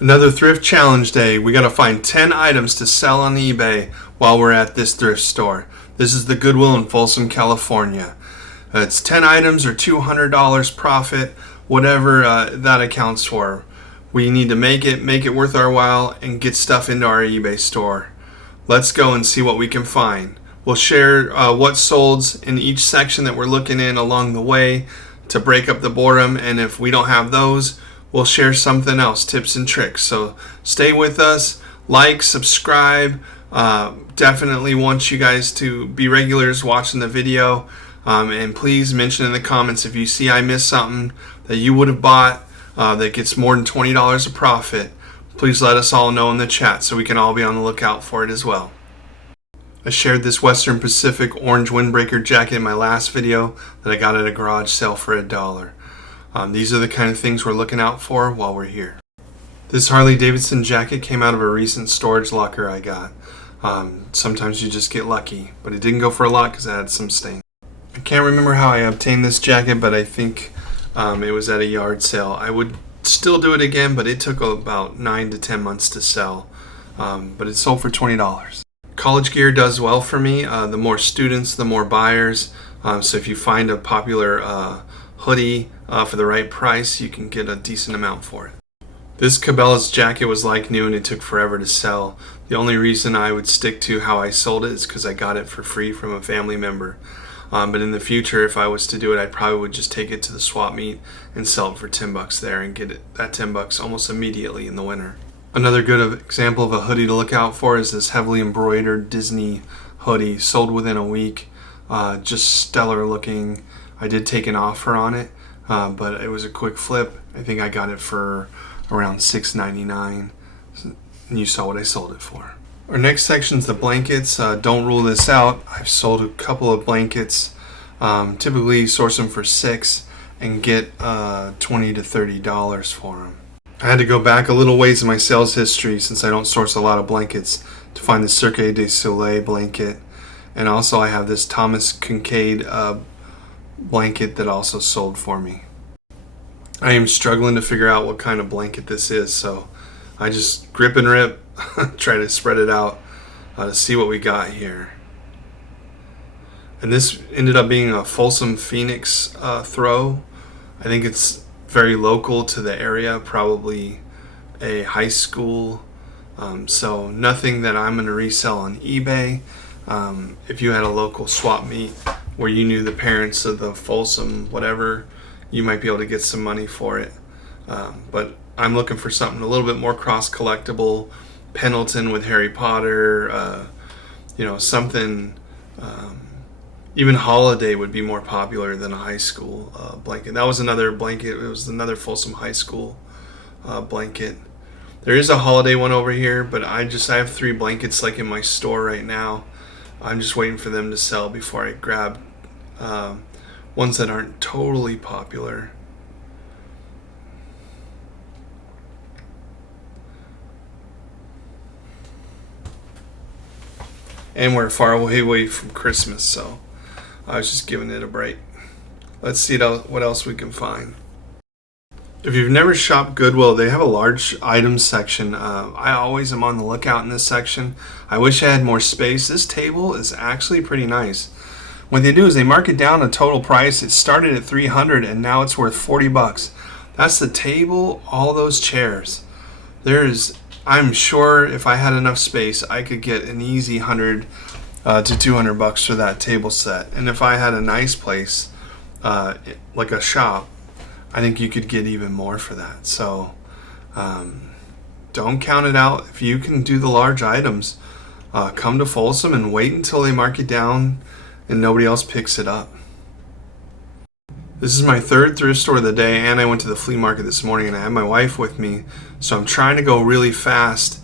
Another thrift challenge day. We got to find 10 items to sell on eBay while we're at this thrift store. This is the Goodwill in Folsom, California. It's 10 items or $200 profit, whatever that accounts for. We need to make it worth our while and get stuff into our eBay store. Let's go and see what we can find. We'll share what sold in each section that we're looking in along the way to break up the boredom, and if we don't have those, we'll share something else, tips and tricks. So stay with us, like, subscribe. Definitely want you guys to be regulars watching the video, and please mention in the comments if you see I missed something that you would have bought that gets more than $20 of profit. Please let us all know in the chat so we can all be on the lookout for it as well. I shared this Western Pacific orange windbreaker jacket in my last video that I got at a garage sale for $1. These are the kind of things we're looking out for while we're here. This Harley Davidson jacket came out of a recent storage locker I got. Sometimes you just get lucky, but it didn't go for a lot because I had some stain. I can't remember how I obtained this jacket, but I think it was at a yard sale. I would still do it again, but it took about 9 to 10 months to sell. But it sold for $20. College gear does well for me. The more students, the more buyers. So if you find a popular hoodie for the right price, you can get a decent amount for it. This Cabela's jacket was like new and it took forever to sell. The only reason I would stick to how I sold it is because I got it for free from a family member. But in the future, if I was to do it, I probably would just take it to the swap meet and sell it for $10 there and get that $10 almost immediately in the winter. Another good example of a hoodie to look out for is this heavily embroidered Disney hoodie, sold within a week. Just stellar looking. I did take an offer on it, but it was a quick flip. I think I got it for around $6.99. And you saw what I sold it for. Our next section is the blankets. Don't rule this out. I've sold a couple of blankets. Typically source them for $6 and get $20 to $30 for them. I had to go back a little ways in my sales history since I don't source a lot of blankets to find the Cirque du Soleil blanket. And also I have this Thomas Kincaid blanket that also sold for me. I am struggling to figure out what kind of blanket this is, so I just grip and rip, try to spread it out to see what we got here. And this ended up being a Folsom Phoenix throw. I think it's very local to the area, probably a high school. So nothing that I'm going to resell on eBay. If you had a local swap meet where you knew the parents of the Folsom whatever, you might be able to get some money for it. But I'm looking for something a little bit more cross-collectible. Pendleton with Harry Potter, something. Even Holiday would be more popular than a high school blanket. That was another blanket. It was another Folsom High School blanket. There is a Holiday one over here, but I have 3 blankets like in my store right now. I'm just waiting for them to sell before I grab ones that aren't totally popular. And we're far away from Christmas, so I was just giving it a break. Let's see what else we can find. If you've never shopped Goodwill, they have a large items section. I always am on the lookout in this section. I wish I had more space. This table is actually pretty nice. What they do is they mark it down a total price. It started at $300 and now it's worth $40. That's the table, all those chairs. I'm sure if I had enough space, I could get an easy $100 to $200 for that table set. And if I had a nice place, like a shop, I think you could get even more for that. So don't count it out. If you can do the large items, come to Folsom and wait until they mark it down and nobody else picks it up. This is my 3rd thrift store of the day, and I went to the flea market this morning and I had my wife with me. So I'm trying to go really fast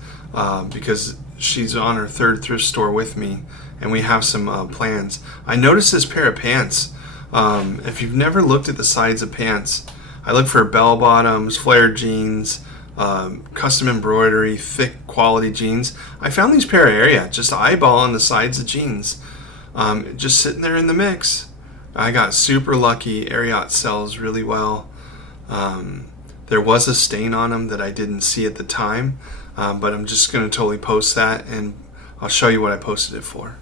because she's on her 3rd thrift store with me and we have some plans. I noticed this pair of pants. If you've never looked at the sides of pants, I look for bell bottoms, flared jeans, custom embroidery, thick quality jeans. I found these pair of Ariat, just eyeballing the sides of jeans, just sitting there in the mix. I got super lucky. Ariat sells really well. There was a stain on them that I didn't see at the time, but I'm just going to totally post that, and I'll show you what I posted it for.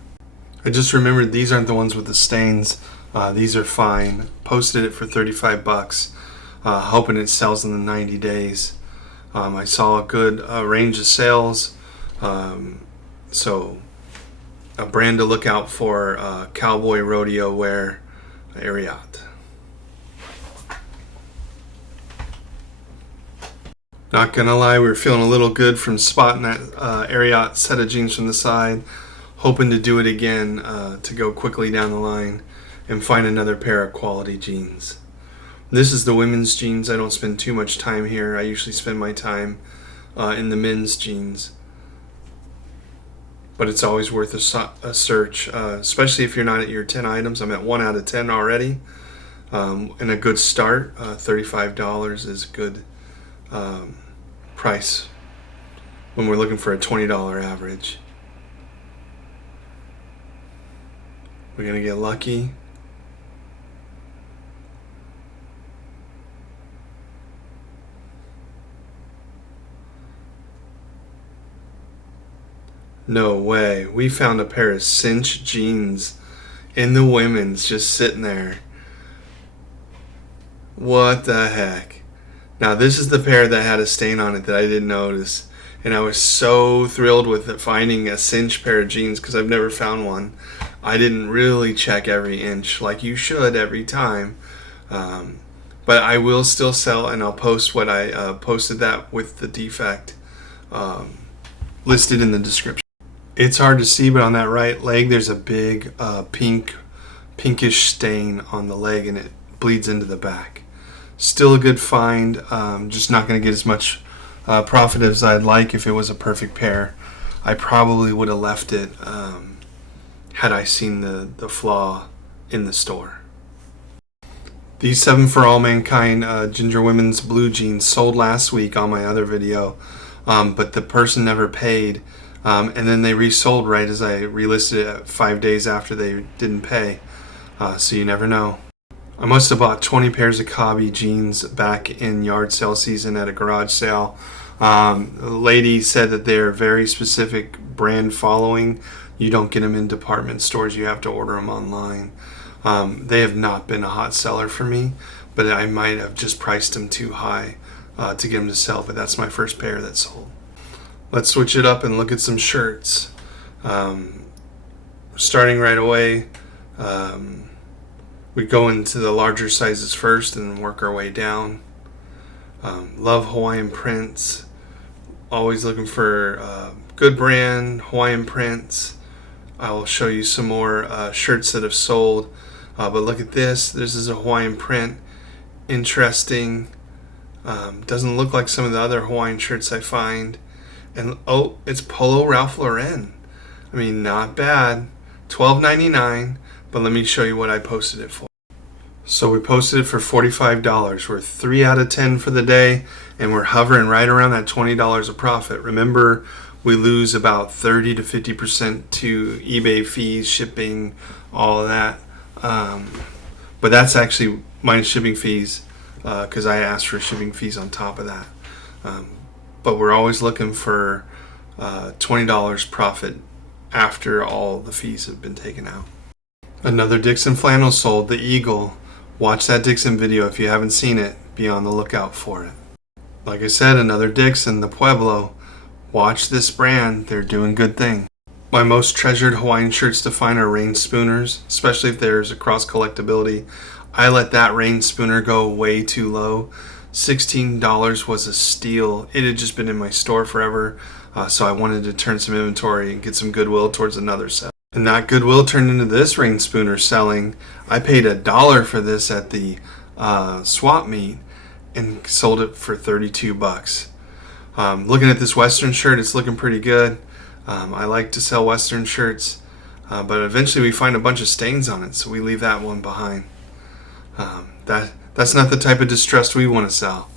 I just remembered these aren't the ones with the stains. These are fine. Posted it for 35 bucks, hoping it sells in the 90 days. I saw a good range of sales, so a brand to look out for, cowboy rodeo wear, Ariat. Not gonna lie, we were feeling a little good from spotting that Ariat set of jeans from the side, hoping to do it again to go quickly down the line and find another pair of quality jeans. This is the women's jeans. I don't spend too much time here. I usually spend my time in the men's jeans. But it's always worth a search, especially if you're not at your 10 items. I'm at 1 out of 10 already. And a good start, $35 is a good price when we're looking for a $20 average. We're going to get lucky. No way. We found a pair of cinch jeans in the women's just sitting there. What the heck? Now this is the pair that had a stain on it that I didn't notice. And I was so thrilled with it, finding a cinch pair of jeans because I've never found one. I didn't really check every inch like you should every time. But I will still sell, and I'll post what I posted that with the defect listed in the description. It's hard to see, but on that right leg there's a big pinkish stain on the leg, and it bleeds into the back. Still a good find, just not going to get as much profit as I'd like if it was a perfect pair. I probably would have left it had I seen the flaw in the store. These 7 for All Mankind Ginger Women's blue jeans sold last week on my other video, but the person never paid. And then they resold right as I relisted it 5 days after they didn't pay. So you never know. I must have bought 20 pairs of Cobby jeans back in yard sale season at a garage sale. The lady said that they're very specific brand following. You don't get them in department stores. You have to order them online. They have not been a hot seller for me, but I might have just priced them too high to get them to sell. But that's my first pair that sold. Let's switch it up and look at some shirts. Starting right away, we go into the larger sizes first and work our way down. Love Hawaiian prints. Always looking for good brand Hawaiian prints. I will show you some more shirts that have sold. But look at this. This is a Hawaiian print. Interesting. Doesn't look like some of the other Hawaiian shirts I find. And oh, it's Polo Ralph Lauren. I mean, not bad. $12.99, but let me show you what I posted it for. So we posted it for $45. We're 3 out of 10 for the day, and we're hovering right around that $20 of profit. Remember, we lose about 30 to 50% to eBay fees, shipping, all of that. But that's actually minus shipping fees, because I asked for shipping fees on top of that. But we're always looking for $20 profit after all the fees have been taken out. Another Dixon flannel sold, the Eagle. Watch that Dixon video if you haven't seen it. Be on the lookout for it. Like I said, another Dixon, the Pueblo. Watch this brand. They're doing good things. My most treasured Hawaiian shirts to find are rain spooners, especially if there's a cross collectability. I let that rain spooner go way too low. $16 was a steal. It had just been in my store forever, so I wanted to turn some inventory and get some goodwill towards another sale. And that goodwill turned into this rain spooner selling. I paid $1 for this at the swap meet and sold it for 32 bucks. Looking at this Western shirt, it's looking pretty good. I like to sell Western shirts, but eventually we find a bunch of stains on it, so we leave that one behind. That's not the type of distress we want to sell.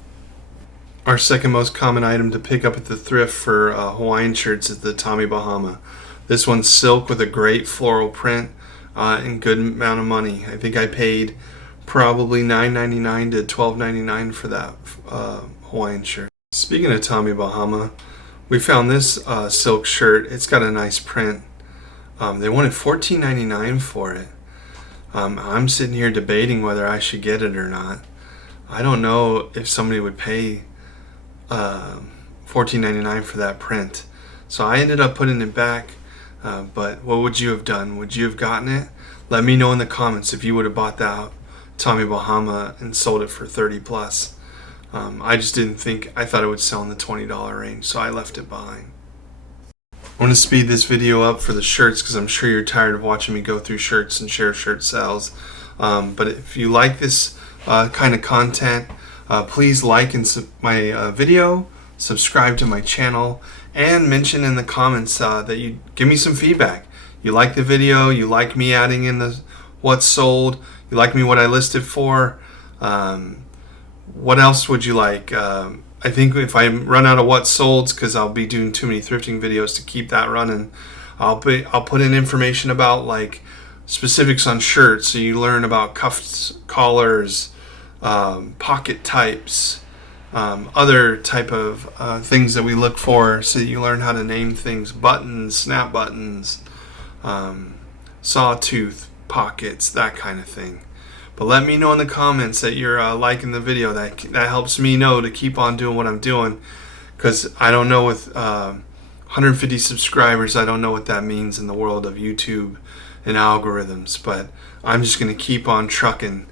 Our second most common item to pick up at the thrift for Hawaiian shirts is the Tommy Bahama. This one's silk with a great floral print and good amount of money. I think I paid probably $9.99 to $12.99 for that Hawaiian shirt. Speaking of Tommy Bahama, we found this silk shirt. It's got a nice print. They wanted $14.99 for it. I'm sitting here debating whether I should get it or not. I don't know if somebody would pay $14.99 for that print. So I ended up putting it back. But what would you have done? Would you have gotten it? Let me know in the comments if you would have bought that Tommy Bahama and sold it for 30 plus. I just didn't think, I thought it would sell in the $20 range, so I left it behind. I want to speed this video up for the shirts because I'm sure you're tired of watching me go through shirts and share shirt sales. But if you like this kind of content, please like my video, subscribe to my channel, and mention in the comments that you give me some feedback. You like the video, you like me adding in the what's sold, you like me what I listed for. What else would you like? I think if I run out of what's sold, because I'll be doing too many thrifting videos to keep that running, I'll put in information about like specifics on shirts, so you learn about cuffs, collars, pocket types, other type of things that we look for, so that you learn how to name things, buttons, snap buttons, sawtooth pockets, that kind of thing. But let me know in the comments that you're liking the video. That helps me know to keep on doing what I'm doing, because I don't know, with 150 subscribers, I don't know what that means in the world of YouTube and algorithms, but I'm just going to keep on trucking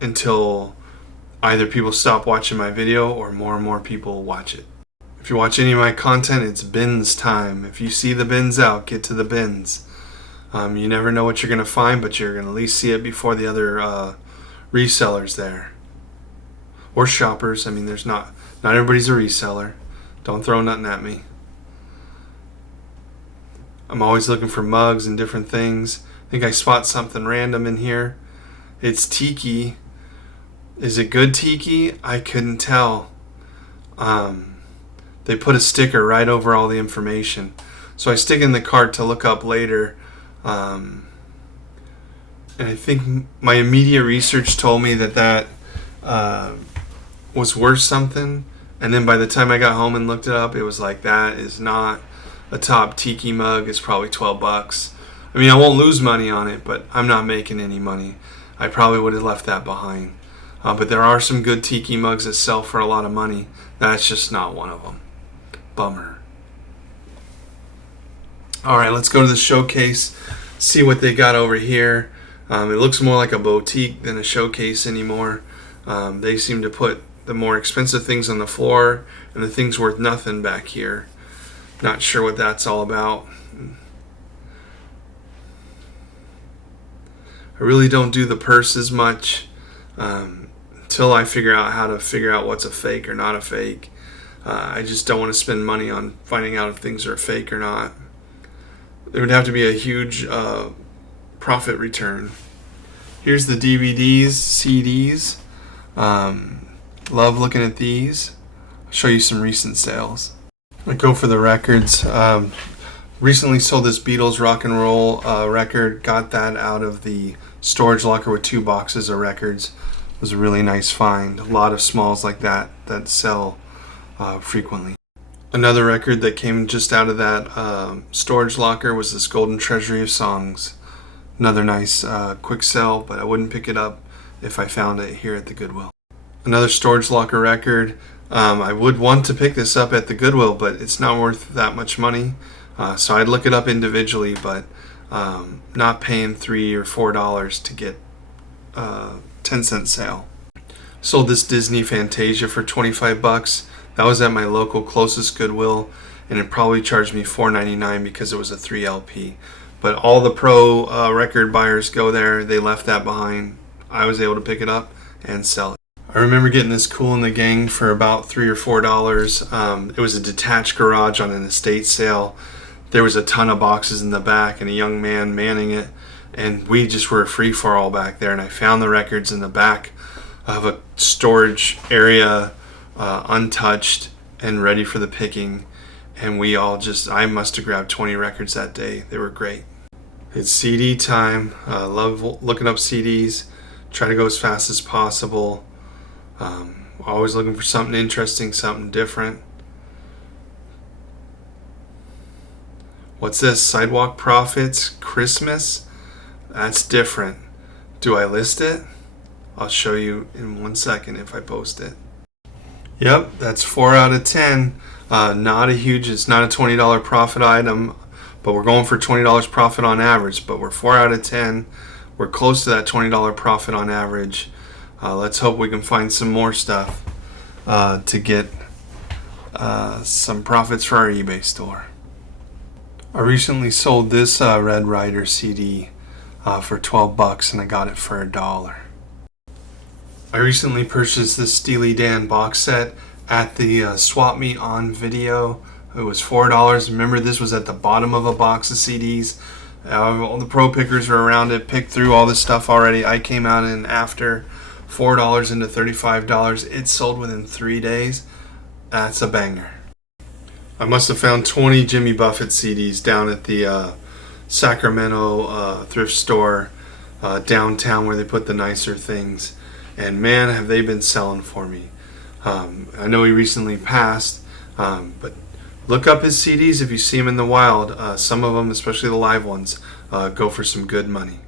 until either people stop watching my video or more and more people watch it. If you watch any of my content, it's bins time. If you see the bins out, get to the bins. You never know what you're going to find, but you're going to at least see it before the other resellers there. Or shoppers. I mean, not everybody's a reseller. Don't throw nothing at me. I'm always looking for mugs and different things. I think I spot something random in here. It's tiki. Is it good tiki? I couldn't tell. They put a sticker right over all the information. So I stick it in the cart to look up later. And I think my immediate research told me that was worth something. And then by the time I got home and looked it up, it was like, that is not a top tiki mug. It's probably $12. I mean, I won't lose money on it, but I'm not making any money. I probably would have left that behind. But there are some good tiki mugs that sell for a lot of money. That's just not one of them. Bummer. Alright, let's go to the showcase, see what they got over here. It looks more like a boutique than a showcase anymore. They seem to put the more expensive things on the floor and the things worth nothing back here. Not sure what that's all about. I really don't do the purses much until I figure out what's a fake or not a fake. I just don't want to spend money on finding out if things are fake or not. There would have to be a huge profit return. Here's the DVDs, CDs. Love looking at these. I'll show you some recent sales. I go for the records. Recently sold this Beatles rock and roll record. Got that out of the storage locker with 2 boxes of records. It was a really nice find. A lot of smalls like that sell frequently. Another record that came just out of that storage locker was this Golden Treasury of Songs. Another nice quick sell, but I wouldn't pick it up if I found it here at the Goodwill. Another storage locker record. I would want to pick this up at the Goodwill, but it's not worth that much money. So I'd look it up individually, but not paying $3 or $4 to get a 10-cent sale. Sold this Disney Fantasia for 25 bucks. That was at my local closest Goodwill, and it probably charged me $4.99 because it was a 3 LP. But all the pro record buyers go there. They left that behind. I was able to pick it up and sell it. I remember getting this Kool and the Gang for about $3 or $4. It was a detached garage on an estate sale. There was a ton of boxes in the back and a young man manning it, and we just were a free-for-all back there. And I found the records in the back of a storage area, untouched and ready for the picking, and I must have grabbed 20 records that day. They were great. It's CD time. Love looking up CDs. Try to go as fast as possible. Always looking for something interesting, something different. What's this? Sidewalk Profits Christmas? That's different. Do I list it? I'll show you in 1 second if I post it. Yep, that's 4 out of 10. Not a huge, it's not a $20 profit item, but we're going for $20 profit on average, but we're 4 out of 10. We're close to that $20 profit on average. Let's hope we can find some more stuff to get some profits for our eBay store. I recently sold this Red Ryder CD for $12 and I got it for $1. I recently purchased this Steely Dan box set at the Swap Meet on video. It was $4. Remember, this was at the bottom of a box of CDs. All the pro pickers were around it, picked through all this stuff already. I came out in after $4 into $35. It sold within 3 days. That's a banger. I must have found 20 Jimmy Buffett CDs down at the Sacramento thrift store downtown where they put the nicer things. And man, have they been selling for me. I know he recently passed, but look up his CDs if you see him in the wild. Some of them, especially the live ones, go for some good money.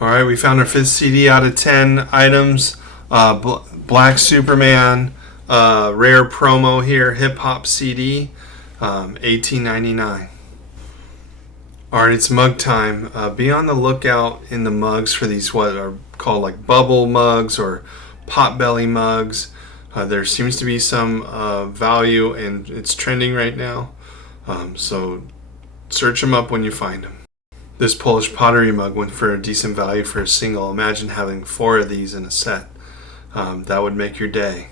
Alright, we found our 5th CD out of 10 items. Black Superman, rare promo here, hip hop CD, $18.99. Alright, it's mug time. Be on the lookout in the mugs for these what are called like bubble mugs or potbelly mugs. There seems to be some value and it's trending right now. So search them up when you find them. This Polish pottery mug went for a decent value for a single. Imagine having 4 of these in a set. That would make your day.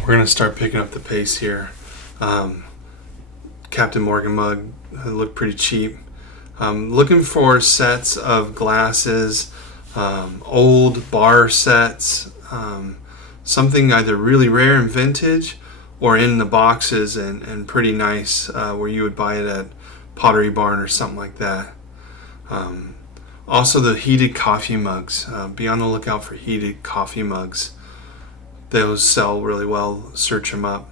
We're going to start picking up the pace here. Captain Morgan mug looked pretty cheap. Looking for sets of glasses, old bar sets, something either really rare and vintage or in the boxes and pretty nice where you would buy it at Pottery Barn or something like that. Also the heated coffee mugs. Be on the lookout for heated coffee mugs. Those sell really well. Search them up.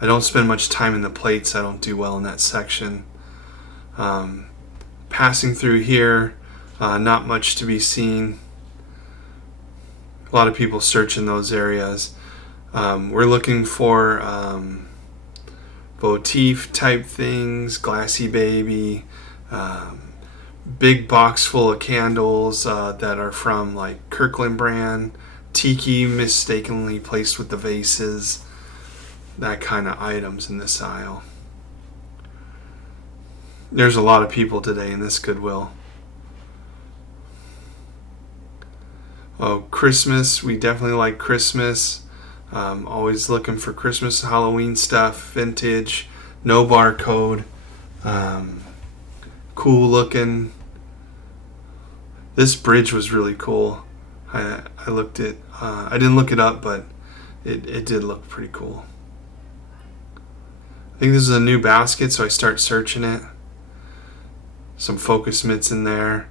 I don't spend much time in the plates. I don't do well in that section. Passing through here, not much to be seen. A lot of people search in those areas. We're looking for votive type things, glassy baby, big box full of candles that are from like Kirkland brand, tiki mistakenly placed with the vases, that kind of items in this aisle. There's a lot of people today in this Goodwill. Oh, Christmas. We definitely like Christmas. Always looking for Christmas, Halloween stuff, vintage, no barcode, cool looking. This bridge was really cool. I looked it. I didn't look it up, but it did look pretty cool. I think this is a new basket, so I start searching it. Some focus mitts in there,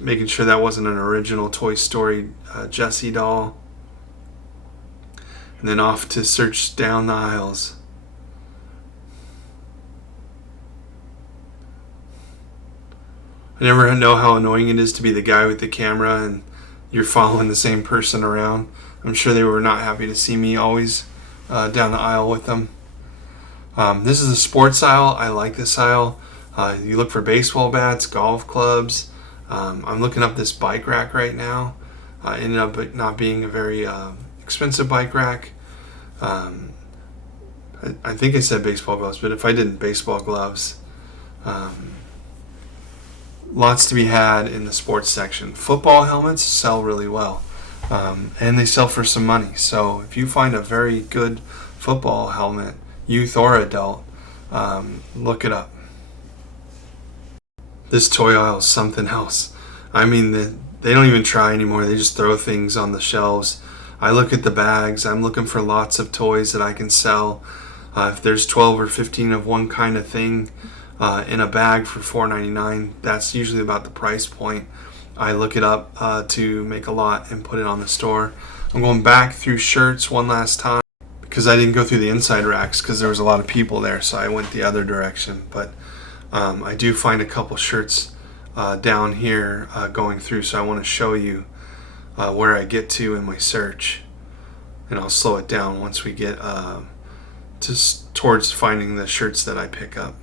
making sure that wasn't an original Toy Story Jessie doll. And then off to search down the aisles. I never know how annoying it is to be the guy with the camera and you're following the same person around. I'm sure they were not happy to see me always down the aisle with them. This is a sports aisle. I like this aisle. You look for baseball bats, golf clubs. I'm looking up this bike rack right now. Ended up not being a very expensive bike rack. I think I said baseball gloves, but if I didn't, baseball gloves. Lots to be had in the sports section. Football helmets sell really well, and they sell for some money. So if you find a very good football helmet, youth or adult, look it up. This toy aisle is something else. I mean, they don't even try anymore. They just throw things on the shelves. I look at the bags. I'm looking for lots of toys that I can sell. If there's 12 or 15 of one kind of thing in a bag for $4.99, that's usually about the price point. I look it up to make a lot and put it on the store. I'm going back through shirts one last time because I didn't go through the inside racks because there was a lot of people there, so I went the other direction. But I do find a couple shirts down here going through, so I want to show you where I get to in my search, and I'll slow it down once we get towards finding the shirts that I pick up.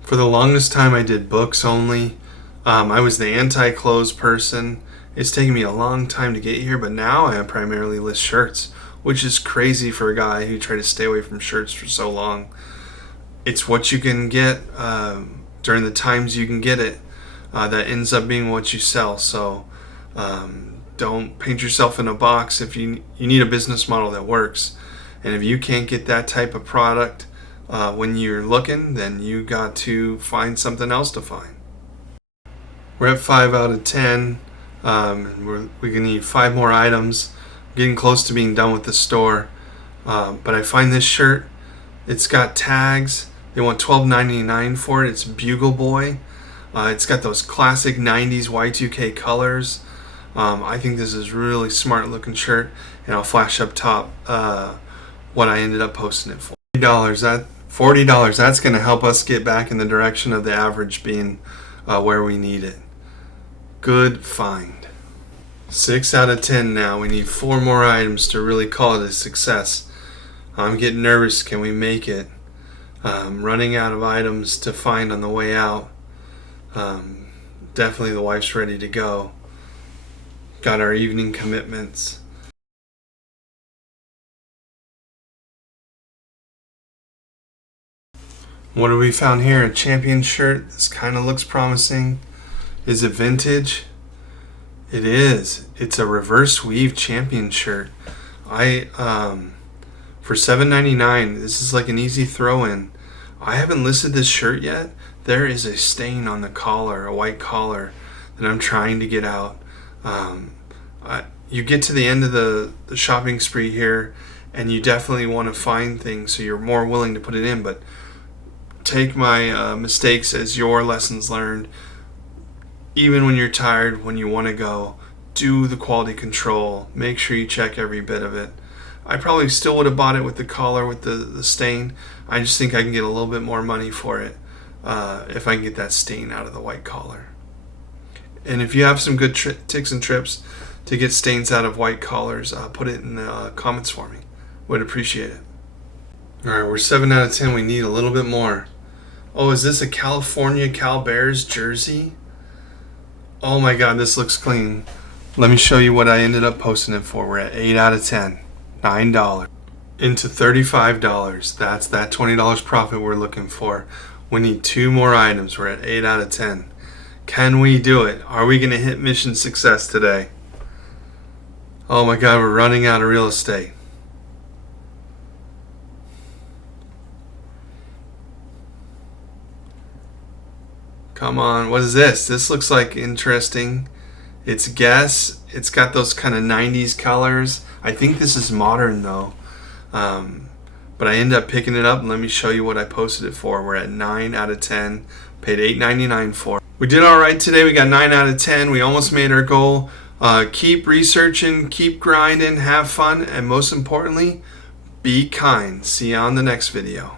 For the longest time I did books only. I was the anti-clothes person. It's taken me a long time to get here, but now I primarily list shirts, which is crazy for a guy who tried to stay away from shirts for so long. It's what you can get during the times you can get it that ends up being what you sell. So don't paint yourself in a box. If you need a business model that works, and if you can't get that type of product when you're looking, then you got to find something else to find. We're at 5 out of 10. We're gonna need 5 more items. Getting close to being done with the store, but I find this shirt. It's got tags. They want $12.99 for it. It's Bugle Boy. It's got those classic 90s Y2K colors. I think this is really smart looking shirt, and I'll flash up top what I ended up posting it for. $40. That's going to help us get back in the direction of the average being where we need it. Good find. 6 out of 10 now. We need 4 more items to really call it a success. I'm getting nervous. Can we make it? Running out of items to find on the way out. Definitely the wife's ready to go. Got our evening commitments. What have we found here? A Champion shirt. This kind of looks promising. Is it vintage? It is. It's a reverse weave Champion shirt. For $7.99, this is like an easy throw-in. I haven't listed this shirt yet. There is a stain on the collar, a white collar, that I'm trying to get out. You get to the end of the shopping spree here, and you definitely want to find things, so you're more willing to put it in. But take my mistakes as your lessons learned. Even when you're tired, when you want to go, do the quality control. Make sure you check every bit of it. I probably still would have bought it with the collar, with the stain. I just think I can get a little bit more money for it if I can get that stain out of the white collar. And if you have some good tips and trips to get stains out of white collars, put it in the comments for me. Would appreciate it. Alright, we're 7 out of 10. We need a little bit more. Oh, is this a California Cal Bears jersey? Oh my god, this looks clean. Let me show you what I ended up posting it for. We're at 8 out of 10. $9 into $35. That's that $20 profit we're looking for. We need 2 more items. We're at 8 out of 10. Can we do it? Are we going to hit mission success today? Oh my god, we're running out of real estate. Come on, what is this? This looks like interesting. It's Guess. It's got those kind of 90s colors. I think this is modern though. But I ended up picking it up, and let me show you what I posted it for. We're at 9 out of 10. Paid $8.99 for it. We did alright today. We got 9 out of 10. We almost made our goal. Keep researching, keep grinding, have fun, and most importantly, be kind. See you on the next video.